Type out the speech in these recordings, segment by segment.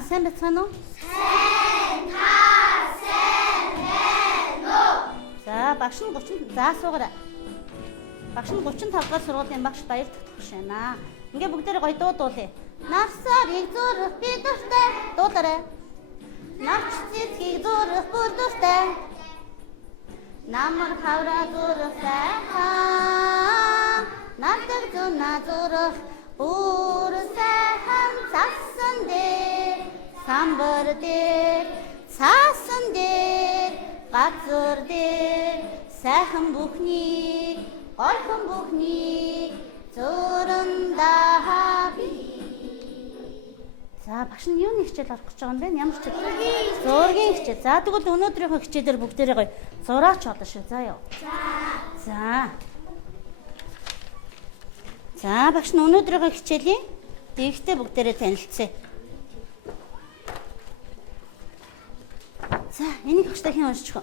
Сайн бацгаана уу? Сайн байна уу? За, багш нь 30 заасуугаарай. Багш нь 35 дугаар сургуулийн багш баяр татах шина. Ингээ бүгдээрээ гоё дуудуулъя. Навсаар их зүрх би дуртай. Дуудаарай. Навч цэцгийг зүрх бүр дуртай. Намар хавраа зүрх сайхан. Навдаг зуна зүрх бүр сайхан цасан дээр. Самбар дээр, цаасан дээр, газар дээр, сайхан бүхнийг, ойхон бүхнийг зурандаа би. За, багш нь юуны хичээл орох гэж байгаа юм бэ? Ямар хичээл? Зургийн хичээл. За, тэгвэл өнөөдрийнхөө хичээлээр бүгдээрээ гоё зураач болно шүү. За яа. За, багш нь өнөөдрийнхөө хичээлийн дэгтэй бүгдээрээ танилцъя. За, энийг багштай хэн уншчих вэ?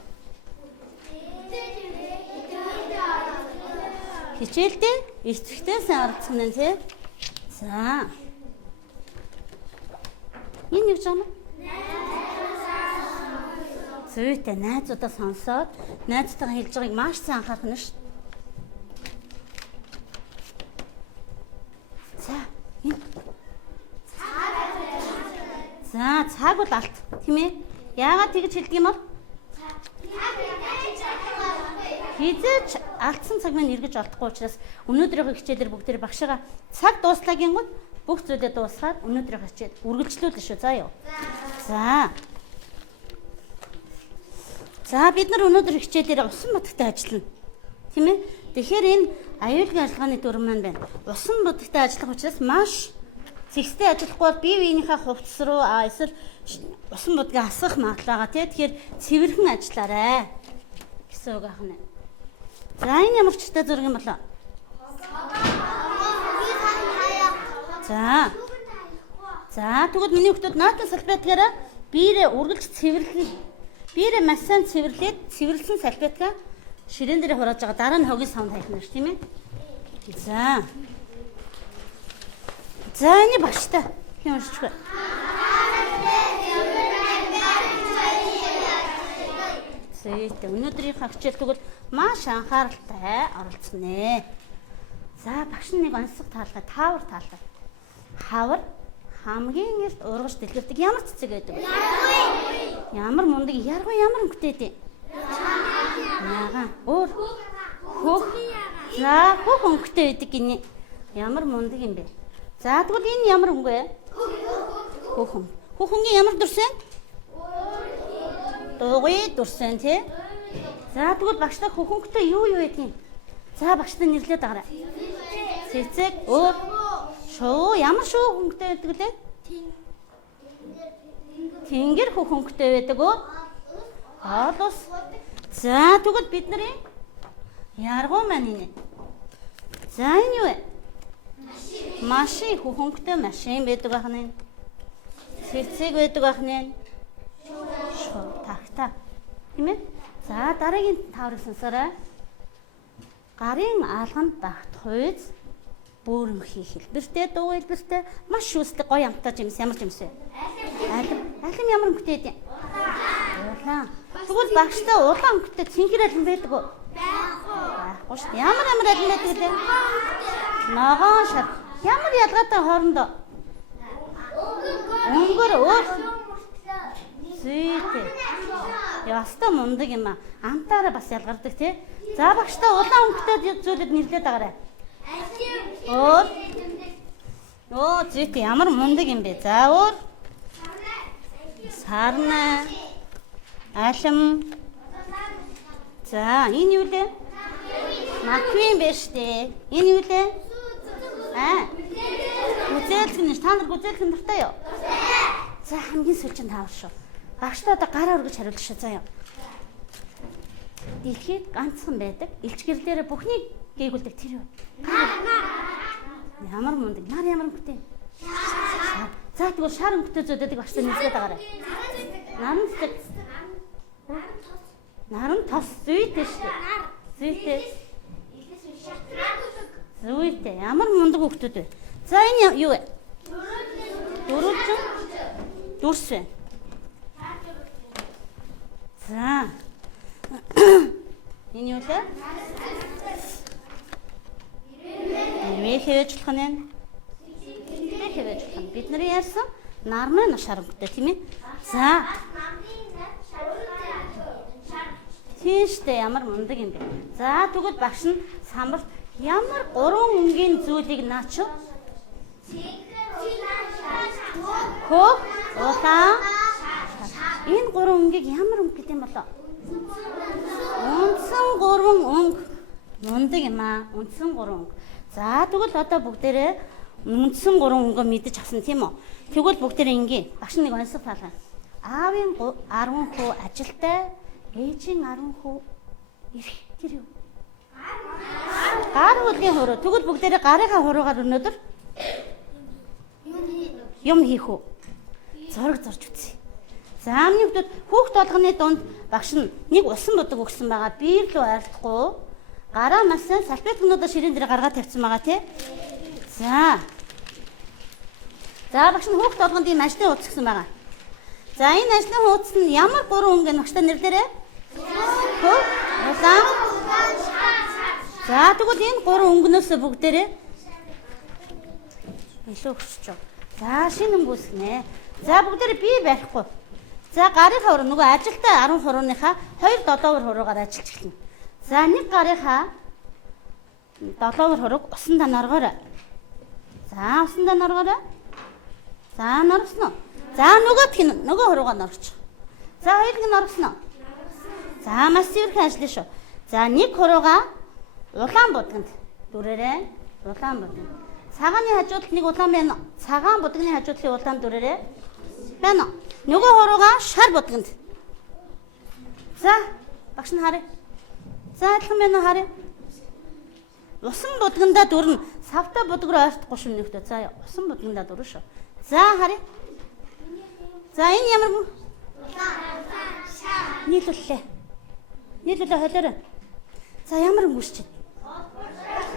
Хичээлдээ эцэгтэй сайн оролцох нь тий. За. Энэ юу юм? Зүйтэй найзуудаа сонсоод найзтайгаа хэлж байгааг маш сайн анхаарах нь шүү. За, энэ. За, цаг бол алт, тийм ээ? Яагаад тэгж хэлдэг юм бол? Хизээч алдсан цаг минь эргэж олдохгүй учраас өнөөдрийнхөө хичээлээр бүгдээр багшаага цаг дууслагийн гол бүх зүйлээ дуусгаад өнөөдрийнхөө хичээл үргэлжлүүлнэ шүү. За юу. За бид нар өнөөдөр хичээлээр усан бодогтой ажиллана. Тийм ээ? Тэгэхээр энэ аюулгүй ажиллагааны дүрм маань байна. Усан бодогтой ажиллах учраас маш зэгстэй ажиллахгүй бол бие биенийхээ хувцас руу эсвэл усан бодгийг асгах магадлал байгаа тий. Тэгэхээр цэвэрхэн ажиллаарай гэсэн үг ахна. За энэ ямар чигтэй зураг юм болоо? За тэгвэл миний хүмүүс наатан салбайтгаараа биеэрээ үргэлж цэвэрлэн. Биеэрээ маш сайн цэвэрлээд цэвэрлсэн салбайтгаа ширээн дээр хурааж байгаа дараа нь хогийн савнд хайх нь ш тийм ээ. За энэ багштай хэн уншчих вэ? Зүйтэй өнөөдрийнхөө хичээл тэгвэл маш анхааралтай оролцсноо. За багш нэг онцлог таалгаа таавар таалгаа. Хавар хамгийн эрт ургаж дэлгэрдэг ямар цэцэг байдаг вэ? Ямар мундаг яргуу ямар өнгөтэй дээ? Яага. Өөр хөх. За хөх өнгөтэй байдаг гинэ. Ямар мундаг юм бэ? За тэгвэл энэ ямар өнгө вэ? Хөхөн. Хөхөнгийн ямар дүрсэн? Дугуй дүрсэн тий. За тэгвэл багштай хөхөнгөтэй юу байдгийг? За багштай нэрлээд агараа. Цэцэг, өөр, шуу, ямар шуу хөнгөтэй байдаг лээ? Тэнгэр хөхөнгөтэй байдаг уу? Хоолос. За тэгвэл бидний яргуу маань энэ. За энэ юу вэ? Машин хөхөнгөтэй машин байдаг ахна. Цэцэг байдаг ахна. Тагтаа. Тийм ээ? За дараагийн таврыг сонсоорой. Гарын алганд багт хойз бөөрөнхий хэлбэртэй дуу хэлбэртэй маш шүүслэг гоё амттай жимс ямар жимс вэ? Алим ямар өнгөтэй дээ? Улаан. Тэгвэл багштай улаан өнгөтэй цэнхэр алим байдаг уу? Байхгүй шүү дээ. Ямар алим байдаг лээ? Ногоон шар. Ямар ялгаатай хоорондоо? Өнгөр өөр. Зүйтэй. Яста мундаг юм а. Амтаараа бас ялгардаг тий. За багштай улаан өнгөтэй зүйлүүд нэрлээд агараа. Өөр. Оо зүйтэй ямар мундаг юм бэ? За өөр. Сарна. Алим. За энэ юу лээ? Маквин биш дээ. Энэ юу лээ? Үзээлгэн та нар үзээлгэн дуртай юу? За хамгийн сүүлчийн таавар шүү. Багштай одоо гараа өргөж хариулж шүү. За яа. Дэлхийд ганцхан байдаг. Илчгэрлээрээ бүхнийг гээгүүлдэг тэр юу? Ямар мундаг. Нар ямар өнгөтэй? За тэгвэл шар өнгөтэй зүйдэдэг багштай нэрлээд байгаарай. Наран тос зүйтэй шүү. Зүйтэй. Зүйтэй. Ямар мундаг хөлтүүд вэ? За энэ юу вэ? Дөрөвжин дүрс байна. За. Энэ юу вэ? Ирвэ хэж болох нь. Хэж болох нь. Бид нарын ярьсан нармын шаргуудтай тийм ээ. За. Тийштэй ямар мундаг юм бэ. За тэгвэл багш нь самбарт ямар 3 өнгийн зүйлийг наач. Хөө улаан. Энэ 3 өнгийг ямар өнг гэдэг юм болоо? Үндсэн 3 өнг. Мундаг юм аа. Үндсэн 3 өнг. За тэгвэл одоо бүгдээрээ үндсэн 3 өнгөө мэдэж авсан тийм үү? Тэгвэл бүгдээрээ ингээ багш нэг онцлог таалаа. Аавын 10 хүү ажилтай, ээжийн 10 хүү ирэх тэр юу? Гар хөдлийн хуруу. Тэгвэл бүгдээрээ гарынхаа хуруугаар өнөөдөр юм хийх үү? Зураг зорж үзье. За амны хүмүүс хүүхд толгоны дунд багш нь нэг усан будаг өгсөн байгаа. Биер лөө ойртохгүй. Гараа масан салфеткнуудаа ширээн дээр гаргаад тавьсан байгаа тий. За. За багш нь хүүхд толгонд ийм ажлын хуудас гэсэн байгаа. За энэ ажлын хуудас нь ямар 3 өнгө багштай нэрлээрээ? Хөө. Улаан. За тэгвэл энэ 3 өнгнөөс бүгдээрээ илүү өсч жоо. За шинэ өнгө үснэ. За бүгдээрээ бие барихгүй. За гарынхаа хуруу нөгөө ажилтай 10 хурууныхаа 2 долоовор хуруугаар ажиллаж эхэлнэ. За нэг гарынхаа долоовор хурууг усандаа норгоорой. За усандаа норгоорой. За норгосноо. За нөгөө хуруугаа норгоч. За хоёулыг норгосноо. За маш цэвэрхэн ажиллана шүү. За нэг хуруугаа улаан будганд дүрээрээ улаан будганд. Цагааны хажуудалд нэг улаан байна. Цагаан будганы хажуудлын улаан дүрээрээ байна. Нөгөө хуруугаа шар будганд. За багш нь харъя. За адилхан байна уу харъя. Усан будгандаа дүрнэ. Савтай будг руу ойртохгүй шүү нэгтээ. За усан будгандаа дүрнэ шүү. За харъя. За энэ ямар мөн? Нийлүүллээ. Нийлүүлээ холиорой. За ямар өнгөсч чинь?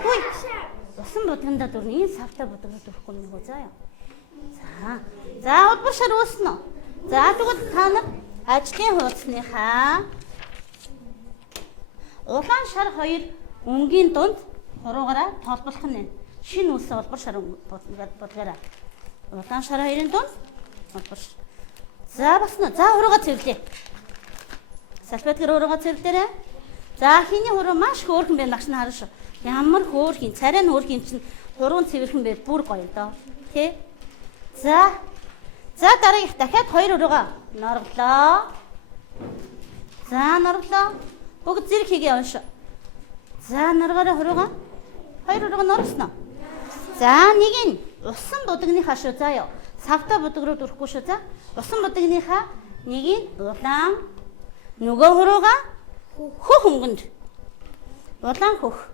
Хүй. Усан будгандаа дүрнэ. Энэ савтай будг руу дүрхгүй нэг үү. За яа. За улбар шар uuснаа. За тэгвэл та нар ажлын хуудасныхаа улаан шар 2 өнгийн дунд хуруугаараа толболох нь. Шинэ үлсэн улбар шар будгаараа. Улаан шар 2-ын дунд улбар. За басна. За хуруугаа цэвэрлээ. Салфеткээр хуруугаа цэвэрлээрэй. За хиний хуруу маш хөөрхөн байна багш нь харна шүү. Ямар хөөрхөн, царай нь хөөрхөн чинь хуруун цэвэрхэн байл бүр гоё доо. Тэ? За дараагийнх дахиад 2 хуруугаа норглоо. За норглоо. Бүгд зэрэг хийгээ унш. За норгоорой хуруугаа. 2 хуруугаа норгосноо. За нэг нь усан будагныхаа шүү заа ёо. Савтай будаг руу дүрхгүй шүү за. Усан будагныхаа нэг нь улаан нөгөө хуруугаа хөх өнгөнд. Улаан хөх.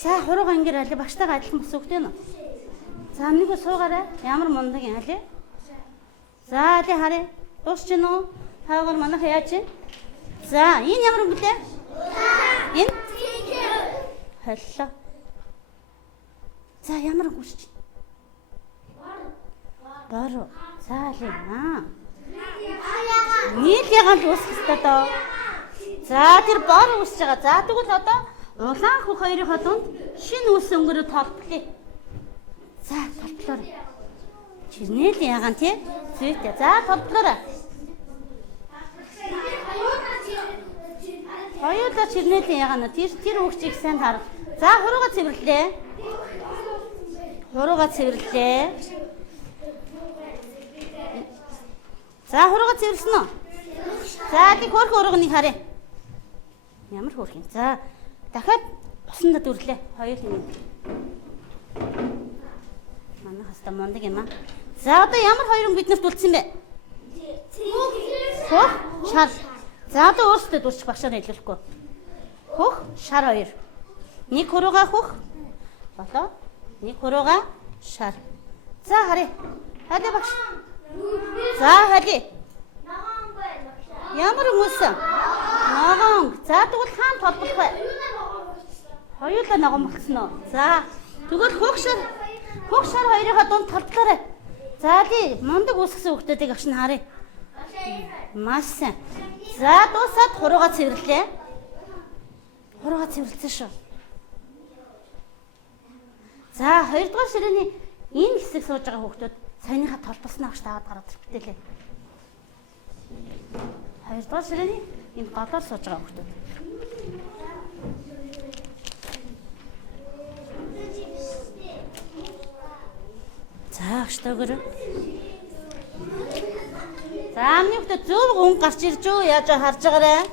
За хуруугаа ингээд аль багштайгаа адилхан бос өгдөө нөө. За нэг суугаарай. Ямар мундаг юм аль. За тий харъя. Дуусч гин үү? Хаагаар манайх яаж чинь? За энэ ямар өнгө лээ? Энэ холлоо. За ямар өнгө үсч? Бороо. За лээ. Нийлээгаан дуусах ёстой доо. За тэр бороо үсэж байгаа. За тэгвэл одоо улаан хөх хоёрын дунд шинэ үс өнгөрөө толтлоо. За толтлоо. Чирнээл ягаан тий? Зүйтэй. За толтлоо. Хоёулаа чирнээл ягаан тэр үгчийг сайн хар. За хуруугаа цэвэрлээ. Хуруугаа цэвэрлээ. За хуруугаа цэвэрлсэн үү? За тий хөөрхөн хуруугыг харъя. Ямар хөөрхөн. За дахиад усандаа дүрлээ. Хоёр нэг. Манай хаста мундаг юм аа. За одоо ямар хоёр өнгө биднэрт үлдсэн бэ? Хөх, шар. За одоо өөрсдөө дүрчих багшаар хэлүүлэхгүй. Хөх, шар 2. Нэг хуруугаа хөх. Болоо. Нэг хуруугаа шар. За харъя. Хадаа багш. За харъя. Ямар өнгөсөн? Ногоон. За тэгвэл хаан толбох бай. Хоёулаа ногоон болцсон уу? За тэгвэл хөх шар 2-ын дунд толдлоорой. За тий мундаг үүсгэсэн хүүхдүүдийг авч нь харъя. Маш сайн. За дуусаад хуруугаа цэвэрлээ. Хуруугаа цэвэрлсэн шүү. За 2 дугаар ширээний энэ хэсэг сууж байгаа хүүхдүүд саяныхаа толбосноо авч таваад гараад ирчихлээ. 2 дугаар ширээний энэ голоор сууж байгаа хүүхдүүд. За агштайгөр. За амны хүүхдүүд зөв өнгө гарч ирж үү? Яаж харж байгаарай?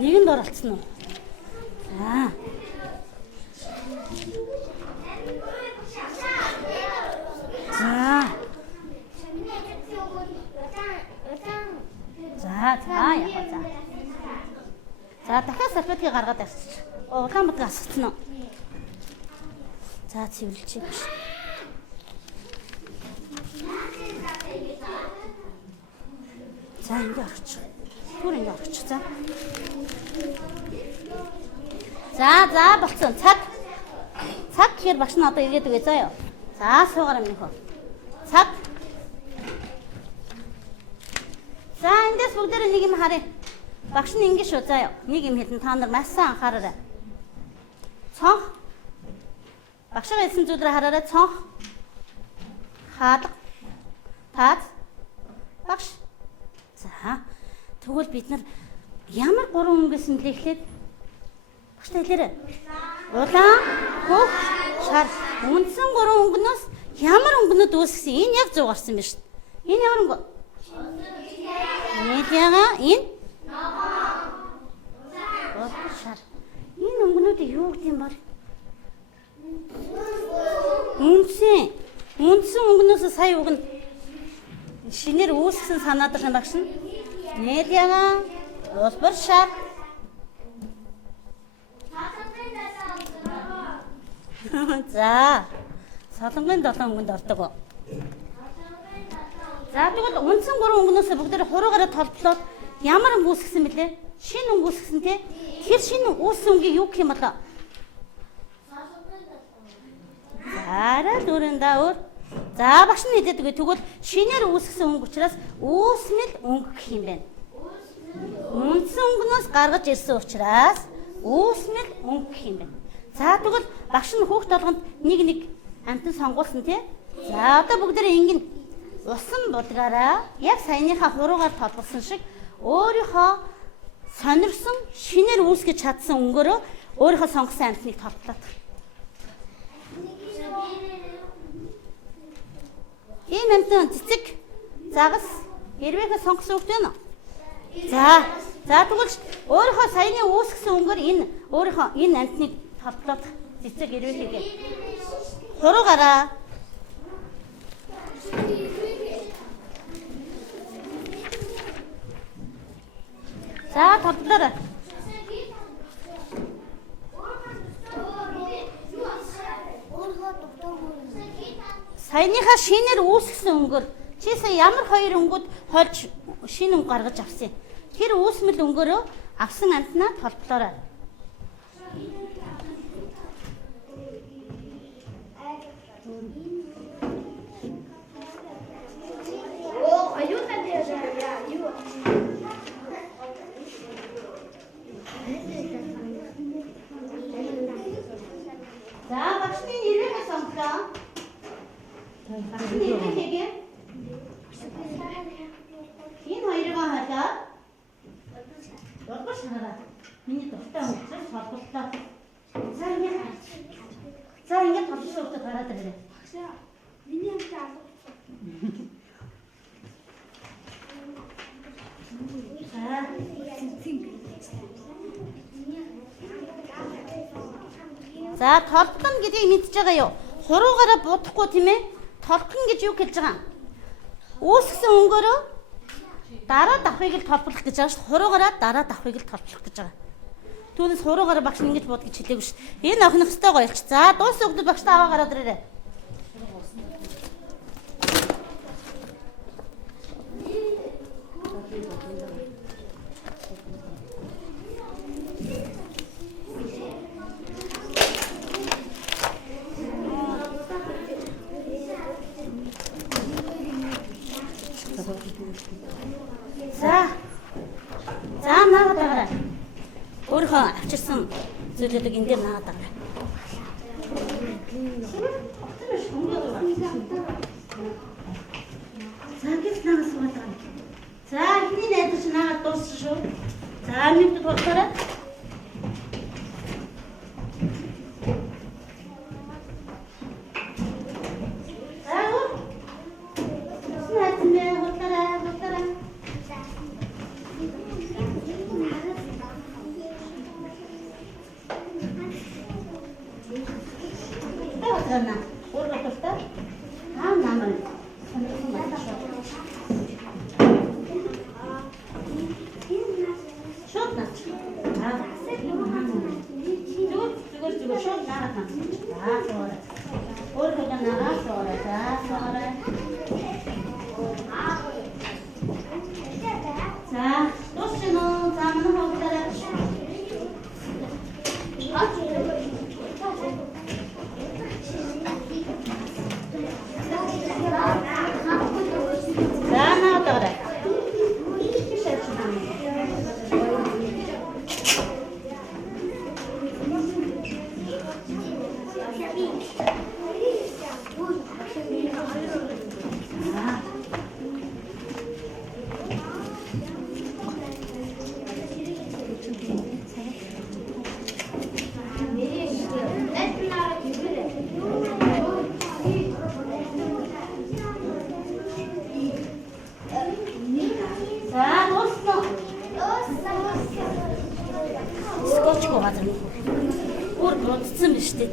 Нэгэнд оролцсон уу? За. За яах вэ? За дахиад салфетыг гаргаад авчиж. Улаанбаатар асгацсан уу? За цэвэрлэчих биш. За ингэ орчих. Түр ингэ орчих. За болцсон. Цаг гэхээр багш нь одоо ирээд үгээ заяа. За суугаар минь хөө. Цаг. За эндээс бүгдээрээ нэг юм харъя. Багш нь ингэ шүү заяа. Нэг юм хэлэн та нар маш сайн анхаараарай. Цонх. Багшаа хэлсэн зүйлрээ хараарай. Цонх. Хаалга. Таз. Багш. За тэгвэл бид нар ямар 3 өнгөөс нь эхлээд багштай хэлээрэй. Улаан, хөх, шар. Үндсэн 3 өнгөнөөс ямар өнгөнүүд үүсгэсэн? Энэ яг 100 гарсан байна шүү дээ. Энэ ямар өнгө? Нэлээга энэ? Ногоо. Шар. Энэ өнгөнүүдийг юу гэдэг юм бол? Үндсэн өнгөнөөс сая үг нь шинээр үүсгэсэн санаад байгаа багш нь. Нэлээга, улбар шар. За. Солонгын 7 өнгөнд ордог. За тэгвэл үндсэн 3 өнгөнөөс бүгдээр хуруугаараа толдлоод ямар өнгө үүсгэсэн бэлээ? Шинэ өнгө үүсгэсэн тий. Тэгэхээр шинэ үүссэн өнгөийг юу гэх юм бол? Араа дөрөнд даавар. За багш нь хэлээд үгүй тэгвэл шинээр үүсгэсэн өнгө учраас үүсмэл өнгө гэх юм байна. Үндсэн өнгөнөөс гаргаж ирсэн учраас үүсмэл өнгө гэх юм байна. За тэгвэл багш нь хүүхд толгонд нэг амтан сонгуулсан тий. За одоо бүгдээрээ ингэн усан будгаараа яг саяныхаа хуруугаар толболсон шиг өөрийнхөө сонирсон шинээр үүсгэж чадсан өнгөөрөө өөрийнхөө сонгосон амтныг толтлоод. Ийм амтан цэцэг загас хэрвээхэ сонгосон хүүхд байна уу? За тэгвэл өөрийнхөө саяны үүсгэсэн өнгөөр өөрийнхөө энэ амтныг толтлоод цэцэг хэрвээхээ хуруугаараа. За толтлоо. Саяныхаа шинээр үүсгэсэн өнгөөр чи сая ямар 2 өнгөд хольж шинэ өнгө гаргаж авсан. Тэр үүсмэл өнгөөрөө авсан амтнаа толтлоорой. За багшны нэрээ сонглоо. Энэ хоёрыг хаалаа. Долгош хараа. Миний дуртай өнгөс холболлоо. За ингэ толсон өгдөг гараад ирээ. Багшаа. Миний амт алгацсан. За толгон гэдгийг мэдчихэж байгаа юу? Хуруугаараа будахгүй тийм ээ? Толгон гэж юу хэлж байгаа юм? Үүсгэсэн өнгөөрөө дараа давхыг л толборлох гэж байгаа шүү. Хуруугаараа дараа давхыг л толборлох гэж байгаа. Түүнээс хуруугаараа багш ингэж бод гэж хэлээгүй шүү. Энэ охин хөстэй гоё болчих. За дууссан өгдөл багштай аваа гараад ирээрэй. Өөрийнхөө авчирсан зүйлүүдийг энэ дээр наадаг. За гис наас байгаа. За ихний найдаж наагаад дууссан шүү. За нэгд болохоор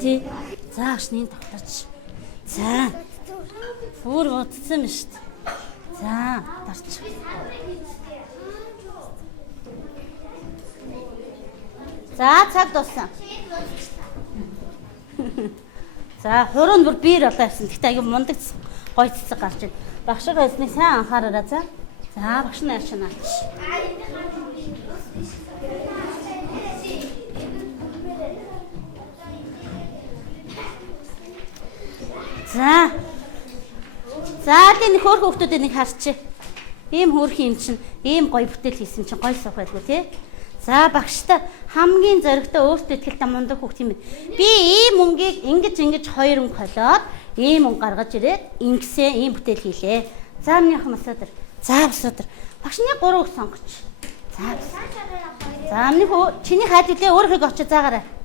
тий. За ашныг тогтооч. За. Бүр утсан юм шүү дээ. За, дарч. За, цаг дууссан. За, хуруунд бүр биер болоо явсан. Гэхдээ аягүй мундаг гой цэцэг гарч байна. Багш хайсныг сайн анхаараарай за. За, багш нь ярьж байна. За. За тийм хөөх хүүхдүүдийг нэг харчих. Ийм хөөх юм чинь ийм гоё бүтээл хийсэн чинь гоё суух байлгүй тий. За багштай хамгийн зоригтой өөртөө ихтэй мундаг хүүхд юм. Би ийм мөнгийг ингэж 2 өнгө холиод ийм өнгө гаргаж ирээд ингэсэн ийм бүтээл хийлээ. За минийх масадар. За басадар. Багшны 3 үг сонгоч. За. За минийх чиний хайд үлээ өөрөөхөө очиж заагаарай.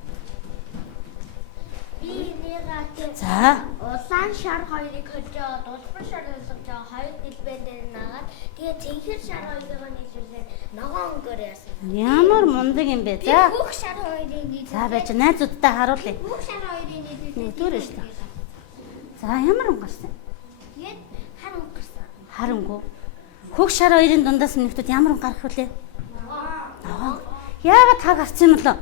За. Улаан шар хоёрыг хожоод, улбар шар хожоод, хоёр дэлбэн дээр наагаад, тэгээ цэнхэр шар хоёрыг нийлүүлээд ногоон өнгөөр яасан. Ямар мундаг юм бэ? За. Бүх шар хоёрыг нийлүүлээд. За байж найзуудтай харуулъя. Бүх шар хоёрыг нийлүүлээд. Дүүрэн шүү дээ. За ямар өнгө гарсан? Тэгээд хар өнгө гарсан. Хар өнгө. Хөх шар хоёрын дундаас нэгтүүд ямар өнгө гарах вүлээ? Ногоон. Яагаад та гарсан юм лөө?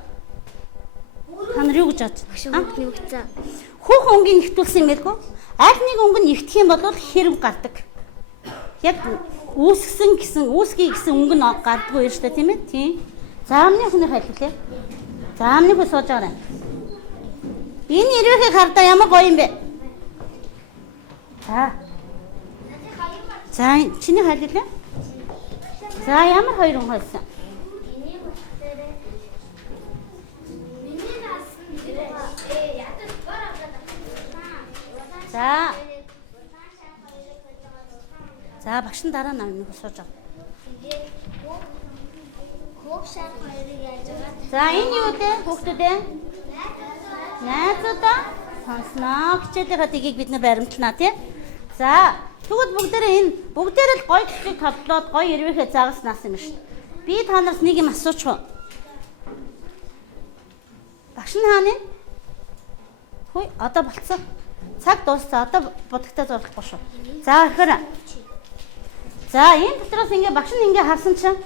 Та нар юу гэж бодож байна? Багш өнгөний үгцэн. Хөх өнгийн нэгтүүлсэн юм байлгүй. Аль нэг өнгө нь нэгтгэх юм бол хэрэг гардаг. Яг үүсгий гэсэн өнгө нь гардаггүй юм шүү дээ, тийм ээ? Тийм. Заамных нь хайлуулъя. Заамных нь сууж байгаа. Энэ ирвэхийг хардаа ямар гоё юм бэ? За. За, чиний хайлуулъя. За, ямар хоёр өнгө хайлсан? За. За багш нь дараа нь нэг сууж байгаа. Хөх шар хоёрыг яаж байгаа? За энэ юу вэ хүүхдүүд ээ? Найзуудаа сонсноо. Хичээлийнхаа тгийг бид нэ баримтлана тий. За тэгвэл бүгдээрээ л гоё цэцэг тоглоод гоё ирвэхээ заагаснаас юм шүү. Би та нараас нэг юм асуучих уу? Багш нь хаана вэ? Хөөе одоо болцсон. Цаг дууссан. Одоо будагтаа зурлахгүй шүү. За ихээр. За энэ дотроос ингээ багш нь ингээ харсан чинь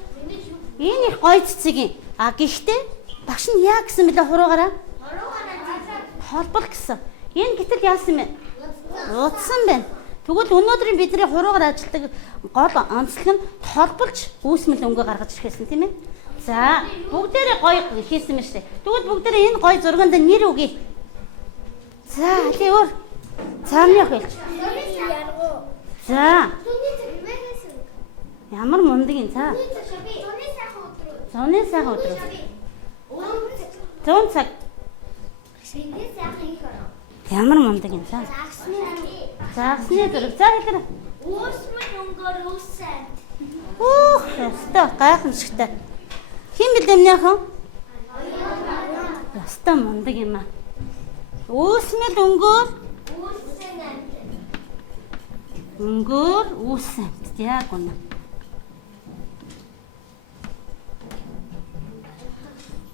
энэ их гоё цэцэг юм. А гэхдээ багш нь яа гэсэн мэлээ хуруугаараа? Холбол гэсэн. Энэ гэтэл яасан юм бэ? Утсан байна. Тэгвэл өнөөдрийн бидний хуруугаар ажилладаг гол онцлог нь холболж үүсмэл өнгө гаргаж ирэхсэн тийм ээ. За бүгдээрээ гоё хийсэн юм шүү дээ. Тэгвэл бүгдээрээ энэ гоё зурганд нэр өгье. За тий өөр. Цаамны хэлж. За. Ямар мундаг юм цаа. Зуны сайхан өдрөө. 100 цаг. Шингээс яах их ороо. Ямар мундаг юм цаа. Загсны зураг. За хэлээ. Үүсмэн өнгөөр үүссэн. Яста гайхамшигтай. Хин мэдэмнийхэн? Яста мундаг юм аа. Үүсмэл өнгөөр Үүссэн амт. өнгөөр үүссэн. Яг үнэ.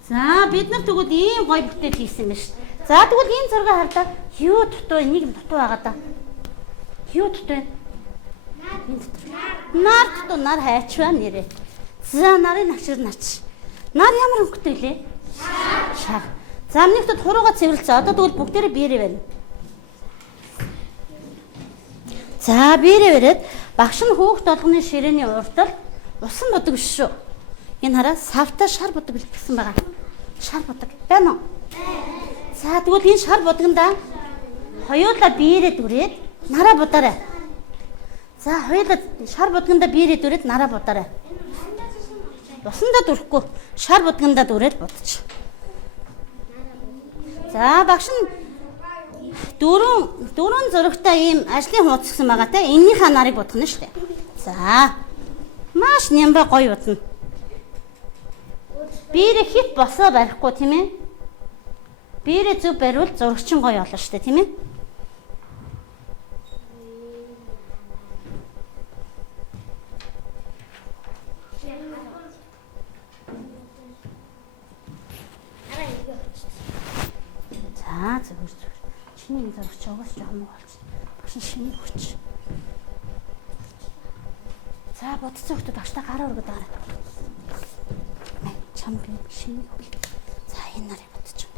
За бид нар тэгвэл ийм гоё бүтээл хийсэн юм шүү. За тэгвэл энэ зургийг хардаа юу дутуу нэг юм дутуу байгаа да. Юу дутуу вэ? Нар дутуу нар хайчваа нэрээ. За нарын навчир нач. Нар ямар өнгөтэй лээ? Шар. За нэгтэд хурууга цэвэрлцээ. Одоо тэгвэл бүгдээрээ биерээ байна. За биерээ бариад багш нь хүүхд толгоны ширээний уртал усан бодог биш шүү. Энэ хараа савта шар бодог бэлтгэсэн байгаа. Шар бодог байна уу? За тэгвэл энэ шар бодгонда хоёулаа биерээ дүрээд нараа будаарай. За хоёулаа шар бодгонда биерээ дүрээд нараа будаарай. Усандаа дүрэхгүй шар бодгонда дүрээд будчих. За багш нь дөрвөн зурагтай ийм ажлын хуудас гэсэн байгаа те. Эннийхээ нарыг будах нь шүү дээ. За маш нямбай гоё удна. Биерээ хит босоо барихгүй тийм ээ. Биерээ зөв бариул зурагчин гоё олно шүү дээ тийм ээ. За зөв. Чиний энэ зурагч угаас жоохон болж. Багш шинэ хүч. За бодцоо хөтөд агштай гараа өргөд байгаа. Чам би шинэ хүч. За энэ нарыг бодчих.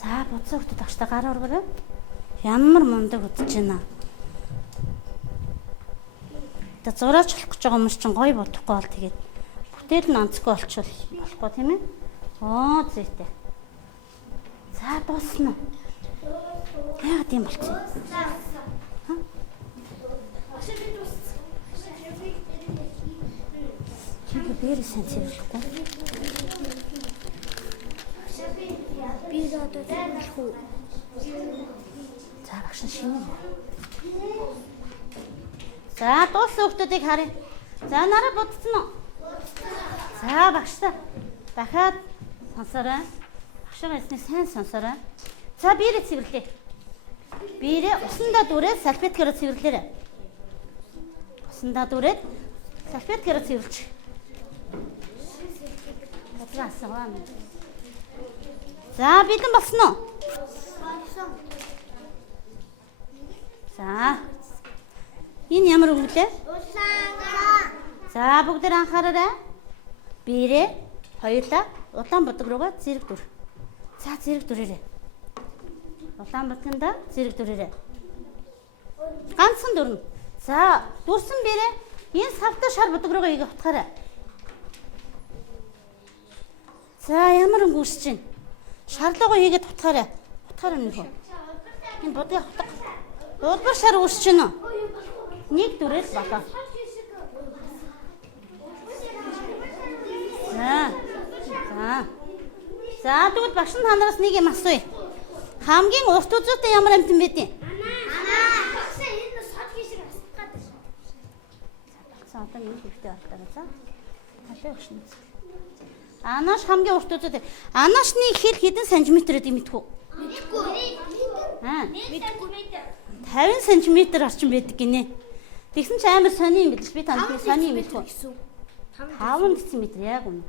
За бодцоо хөтөд агштай гараа өргөрөө. Ямар мундаг үдэж байна. Тэ зураач болох гэж байгаа юм чинь гоё бодохгүй бол тэгээд бүтээл нь онцгүй болчихвол болохгүй тийм ээ. Оо зүйтэй. За дуусна. Яагаад юм болчихсон? Чи бэрэ сэн цэвэрлэхгүй. Би одоо тэмүүлэх үү. За багш шинэ. За дууссан хүмүүсийг харъя. За нараа будсан уу? За багшаа дахиад сонсоорой. Багшаа эснийг сайн сонсоорой. За биерээ цэвэрлэе. Биерээ усандаа дүрээд салфеткаараа цэвэрлээрэй. Усандаа дүрээд салфеткаараа цэвэрлж. Хацгаасаа. За бэлэн болсон уу? За энэ ямар өнгө лээ? За бүгд анхаараарай. Биерээ хоёулаа улаан бодог руугаа зэрэг дүр. За зэрэг дүрээрэй. Улаан бодгонда зэрэг дүрээрэй. Ганцхан дүрнэ. За дүрсэн биерээ энэ савтай шар бодог руугаа игээ утгаарай. За ямар өнгө үүсэж байна? Шарлуугаа хийгээд утгаарай. Утгаарай нөхөө. Энэ бодгийг утга. Улбар шар үүсэж байна уу? Нэг дүрэл болоо. За тэгвэл багш нь танараас нэг юм асууя. Хамгийн урт үзүүтэй ямар амтан байдیں۔ Багшаа энэ содгийн шиг асах гэдэг. За одоо нэг хэрэгтэй болтоо за. Талын багш нь. Анааш хамгийн урт үзүүтэй. Анаашны хэл хэдэн сантиметр гэдэг мэдэх үү? Мэдгүй. Мэдгүй. 50 см орчим байдаг гинэ. Тэгсэн чи амар сони юм бидэл би танд сони юм мэдгүй. 5 см яг үнэ.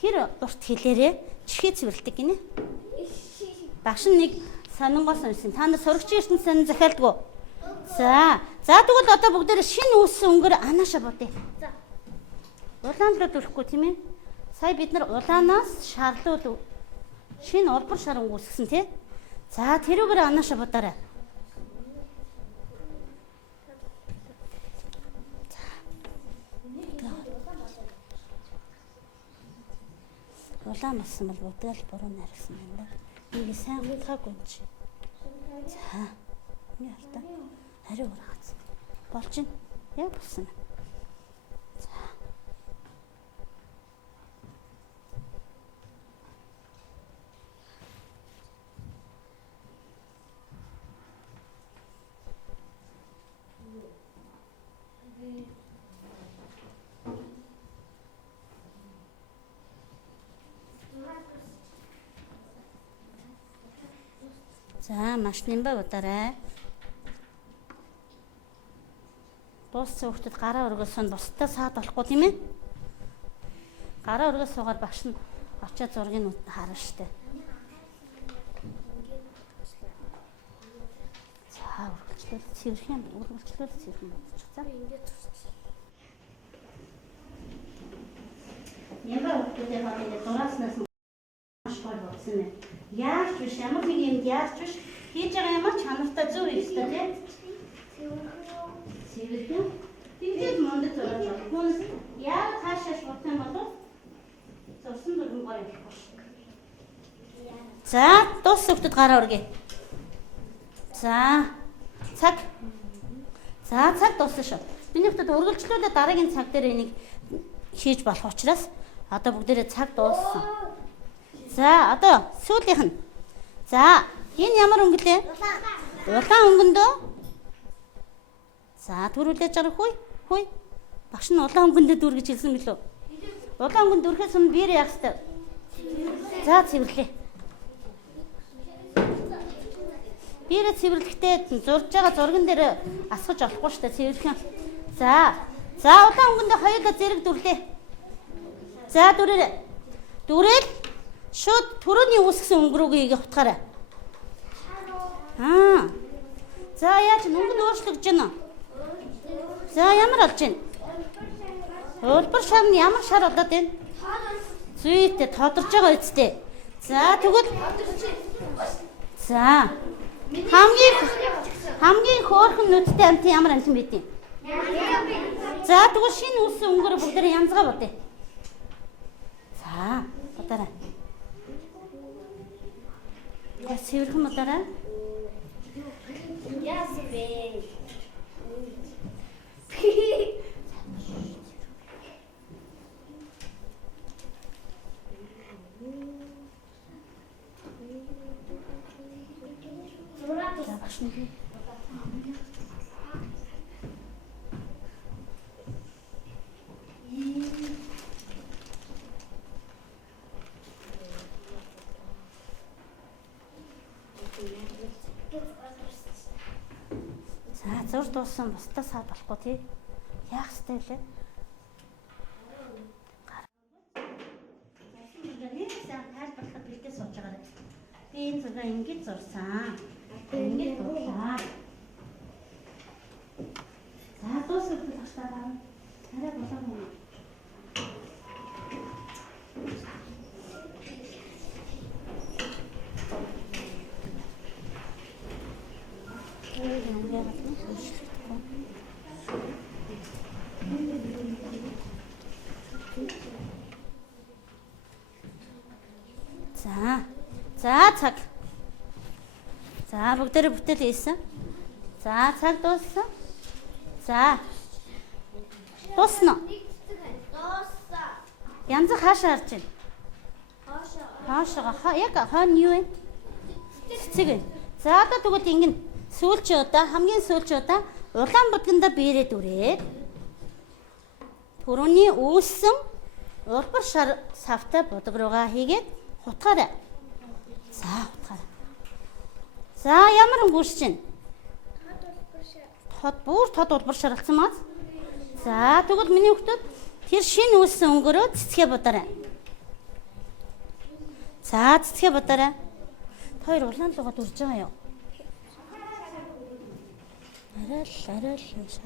Тэр урт хэлээрээ чихээ цэвэрлдэг гинэ. Багш нэг сонингоос уншсан. Та нар сурагчийн ертөнд сонин захиалдгүй. За тэгвэл одоо бүгдээр шинэ үүссэн өнгөөр анаашаа бодъё. За. Улаан руу дүрэхгүй тийм ээ. Сая бид нар улаанаас шарлуул шинэ улбар шар өнгө үүсгэсэн тий. За тэрүүгээр анаашаа бодоорой. Улаан болсон бол бүдэл буруу наригсан байна да. Нэг сайн хутгаагүй юм чи. За. Яарта. Хариу ураац. Болж байна. Яг болсон. За. За, маш нэмбай удараа. Дууссан хүүхдэд гараа өргөсөн бусдаа саад болохгүй тийм ээ? Гараа өргөс суугаад багш нь очиад зургийг харна штэ. За, үргэлжлүүл цэвэрх юм. Үргэлжлүүл цэвэрх юм болчих. За. Нэмбай хүүхдүүдээ хадгалж дурааснаас маш гол болсон юм. Яаж биш ямар нэг юм яаж биш хийж байгаа юм чанартай зөв ёстой тийм. Цэвэрхэн. Тэгээд мондод зураж авах. Хүнс яг хаашаа шуурсан болов зурсан зургийн гоё болох. За, дууссан хүүхдэд гараа өргөе. За, цаг. За, цаг дууссан шүү. Миний хүүхдэд үргэлжлүүлээ дараагийн цаг дээр энийг хийж болох учраас одоо бүгдээрээ цаг дууссан. За, одоо сүүлийнх нь. За, энэ ямар өнгөлөө? Улаан өнгөндөө. За, төрүүлээж байгаа хүй. Багш нь улаан өнгөндөө дүр гэж хэлсэн мөлөө. Улаан өнгөнд дүрхээс өмнө биеэр яах ёстой? За, цэвэрлээ. Биеэр цэвэрлэхдээ зурж байгаа зурган дээр асгаж олохгүй шүү дээ, цэвэрлэх юм. За, улаан өнгөндөө хоёулаа зэрэг дүрлээ. За, дүрэл. Шууд түрүүний үүсгэсэн өнгө рүүгээ игээ хутгаарай. За яаж өнгө нь өөрчлөгдөж байна? За ямар болж байна? Улбар шар нь ямар шар болоод байна? Зүйтэй тодорж байгаа үсттэй. За тэгвэл за хамгийн хөөрхөн нүдтэй амт ямар амт бэ? За тэгвэл шинэ үүссэн өнгөөрөө бүгдээ янзгаа бодъё. За бодоорой. Цэвэрхэн удараа. Яасан бэ? За, зур дууссан бусдаа саад болохгүй тий. Яах ёстой вэ? Нэг сайн тайлбарлахад бэлдээ сууж байгаа. Би энэ зураг ингэж зурсан. Ингэж дурлаа. За, дуусах багтаа. Арай болоо. За цаг. За бүгдээрээ бүтээл хийсэн. За цаг дууссан. За. Дуусна. Дууссан. Янз хаашаа харж байна? Хаашаа. Яг хойно юу вэ? Цэцэг вэ? За одоо тэгвэл ингэн сүүлчийн удаа хамгийн сүүлчийн удаа улаан будганда биерээ дүрээд түрүүний үүссэн улбар шар савтай будаг руугаа хийгээд хутгаарай. За хутгаарай. За ямар өнгөрч чинь? Тод улбар шаргалсан маа. За тэгвэл миний хүүхдүүд тэр шинэ үүссэн өнгөрөө цэцгээ бодоорой. За цэцгээ бодоорой. Хоёр улаан лугаа дүрж байгаа юу? Арай л юм шиг.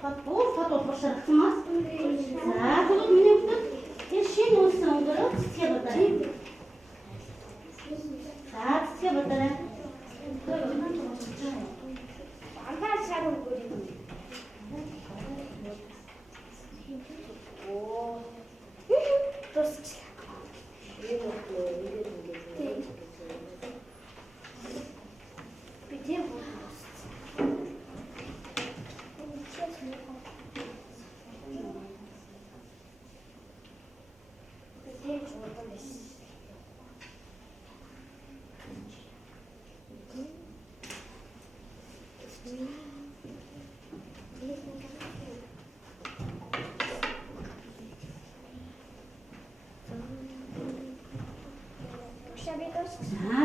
Фото бошарсан мас. За тэгвэл миний хүүхэд тэр шинэ үүссэн өнгөрөө цэцгээ бодоорой. За цэцгээ бодоорой. Амбар шар өнгөр юм.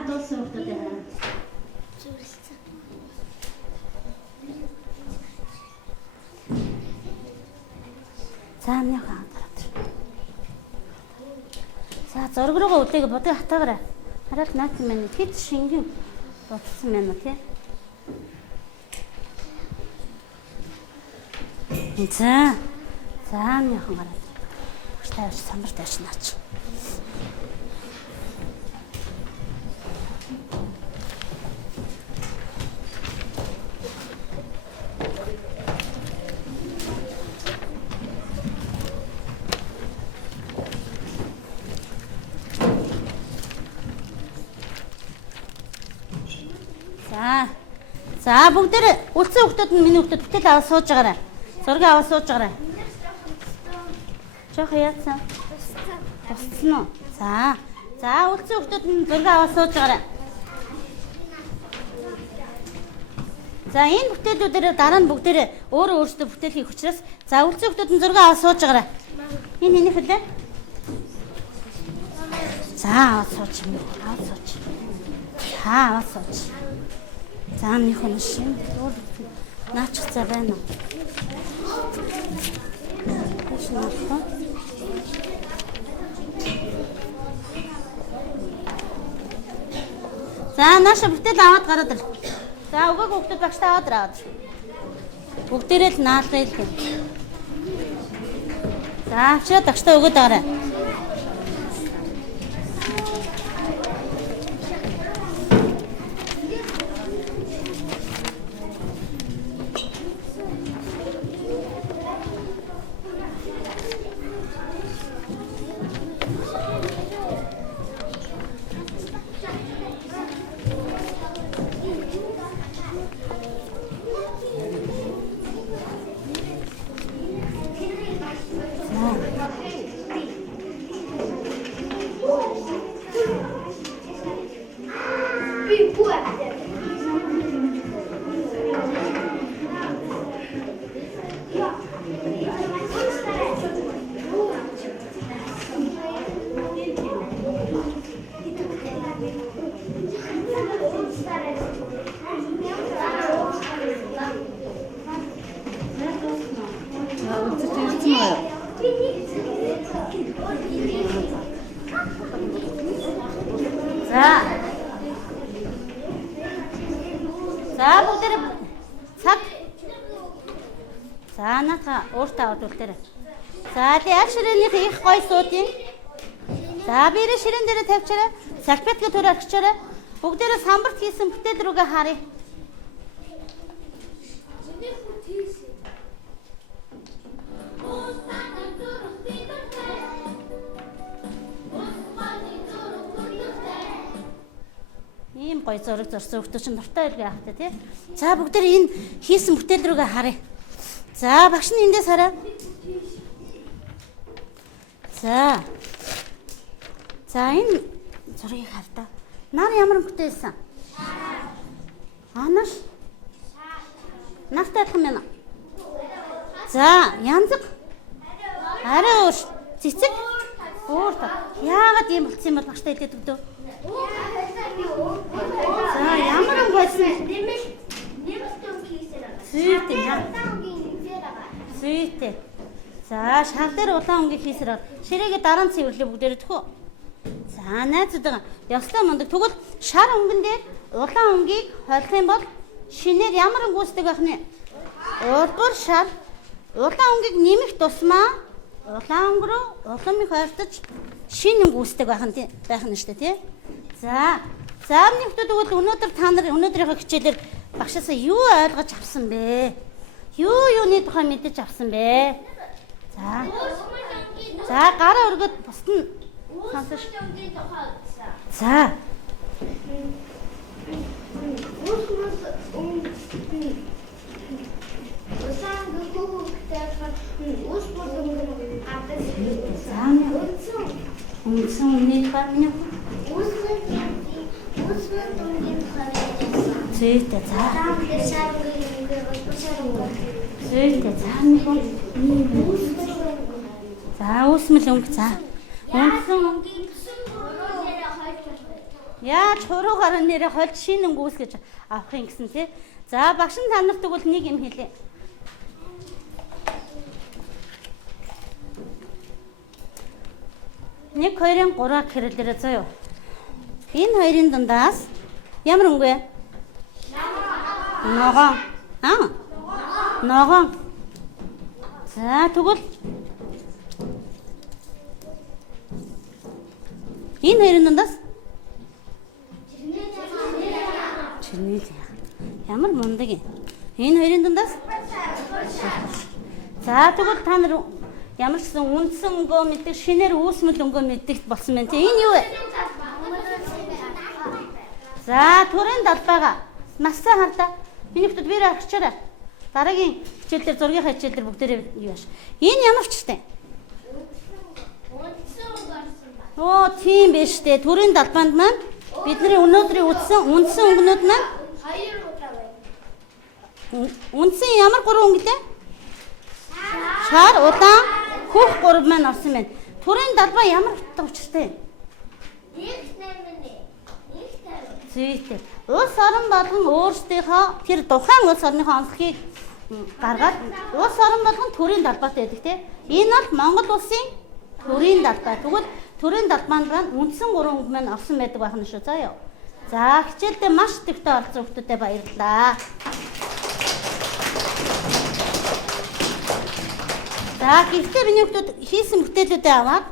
Дууссан хүмүүстэй. За миний хаан гараад. За зураг руугаа үдээгээ бодыг хатаагаарай. Хараад наац минь хэд шингэн бодсон байна тий. За миний хаан гараад. Багштай самбар ташнаач. За бүгдээ үлцэн хүмүүс нь миний хүмүүс бүтэл аваад сууж байгаарай. Зураг аваад сууж байгаарай. Жохо яатсан? Туссан уу? За үлцэн хүмүүс нь зураг аваад сууж байгаарай. За энэ бүтээлүүдээр дараа нь бүгдээ өөрөө өөрсдөө бүтээл хийх учраас за үлцэн хүмүүс нь зураг аваад сууж байгаарай. Энэ хэний хэлээ? За аваад сууж юм. Аваад сууж. Аваад сууж. За миний хүн шин наачих цаа байна уу? За нааша бүтээл аваад гараад ир. За угааг хүүхдүүд багштай аваад. Бүгдээрээ л наалгая л гэнэ. За авчираа багштай өгөөд аваарай. За бүгдээ цаг. За наха өөртөө аваад үлдээрэй. За яа ширээнийх их гой суудیں۔ За бэрэ ширээн дээр тавьчаарай. Салфетка төр арчаарай. Бүгдээрээ самбарт хийсэн бүтээл рүүгээ харъя. Ийм гоё зураг зурсан хүмүүс чинь дуртай байлгүй яах вэ тий? За бүгдээр энэ хийсэн бүтээл рүүгээ харъя. За багш нь эндээс хараа. За энэ зургийг хар та. Нар ямар бүтээлсэн? Анаш. Нартай адилхан байна. За янзаг. Арай өөр. Цэцэг. Өөр та. Яагаад ийм болцсон юм бол багштай хэлээд өгдөө. За ямар байсан? Сүйтэй. За шал дээр улаан өнгийг хийсээр ширээгээ дараа нь цэвэрлээ бүгдээрээ төхөө. За найзууд ёстой мундаг. Тэгвэл шар өнгөн дээр улаан өнгийг холих юм бол шинээр ямар өнгөсдөг байх нэ? Улбар шар улаан өнгийг нэмэх тусмаа улаан өнгө рүү улам их ойртож шинэ өнгө үүсдэг байх нь шүү дээ тий. За миний хүмүүс тэгвэл өнөөдөр та нар өнөөдрийнхөө хичээлээр багшаасаа юу ойлгож авсан бэ? Юуны тухай мэдэж авсан бэ? За. За гараа өргөд бусд нь сонсож. За. Үнсэн үнийн тухай Зүйтэй за. Зүйтэй за. За үсмэл өнгө за. Үнсэн өнгийн яаж хуруугаар нэрээ хольж шинэ өнгө үүсгэж авахын гэсэн тий. За багш нь та нарт тэгвэл нэг юм хэлээ. Нэг хоёрын 3 гэрлээрээ заяа. Энэ хоёрын дундаас ямар өнгө вэ? Ногоон. Ногоон. За тэгвэл энэ хоёрын дундаас Чирнээ. Ямар мундаг юм. Энэ хоёрын дундаас За тэгвэл та нар ямар ч гэсэн үндсэн өнгөө мэддэг, шинээр үүсмэл өнгөө мэддэг болсон байна. Энэ юу вэ? За төрийн далбайгаа маш сайн хардаа. Миний хотод бэрэ арчаарай. Дараагийн хичээл дээр зургийн хичээл дээр бүгдээрээ юу яаш. Энэ ямар ч тийм. Оо тийм биш үү. Төрийн далбайд маань бидний өнөөдрийн үндсэн өнгөнүүд маань 2 удаа байна. Үндсэн ямар 3 өнгө лээ? Шар, удаан, хөх 3 маань орсон байна. Төрийн далбай ямар утга учиртай? Зүйтэй. Улс орон болгон өөрсдийнхөө тэр тухайн улс орныхоо онцлогийг гаргаад улс орон болгон төрийн далбайтай байдаг тийм. Энэ бол Монгол улсын төрийн далбай. Тэгвэл төрийн далбайнд үндсэн 3 өнгө маань орсон байдаг байх нь шүү заяа. За хичээлдээ маш төвтэй оролцсон хүмүүстээ баярлалаа. За гэхдээ миний хүмүүс хийсэн бүтээлүүдээ аваад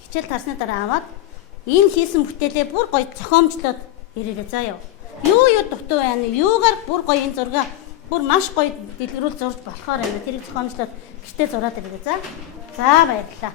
хичээл тарсны дараа аваад энэ хийсэн бүтээлээ бүр гоё зохиомжлоод ирээрэй заяа. Юу дутуу байна? Юугаар бүр гоё энэ зураг бүр маш гоё дэлгэрүүл зурж болохоор байна. Тэрийг зохиомжлоод гэртээ зураад ирээрэй за. За баярлалаа.